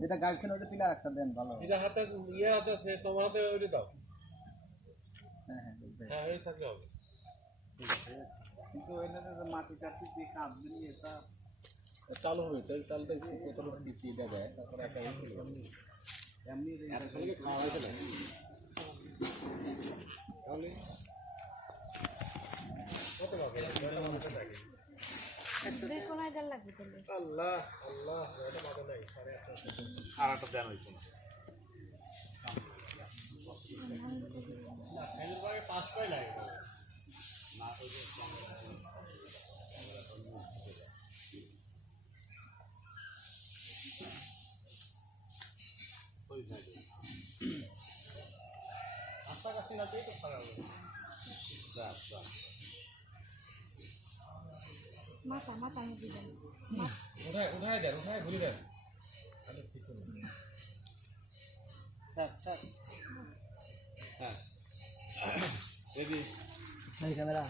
যেটা গাইছেন ওই পিলার একটা দেন ভালো যেটা হাতে ইয়ে হাতে আছে তোমার হাতে ওইটা দাও। হ্যাঁ হ্যাঁ হ্যাঁ ওই থাকলে হবে। কিন্তু ওই মাটি টাটি দিয়ে কাপ দিলে এটা চালু হবে তো চালটা একটু কতটুকু দিচ্ছি দেবে তারপরে একটা এমনি খাওয়া হয়েছে তাহলে কত লাগবে তাহলে আল্লাহ আল্লাহ আর একটা দেন না। পাঁচ কয় লাগে। না দিয়ে তো খারাপ মাথা মাথা আমি দিবেন উঠায় উঠায় দেন উঠায় ভুলে দেন আরে ঠিক করে হ্যাঁ হ্যাঁ। এই ক্যামেরা।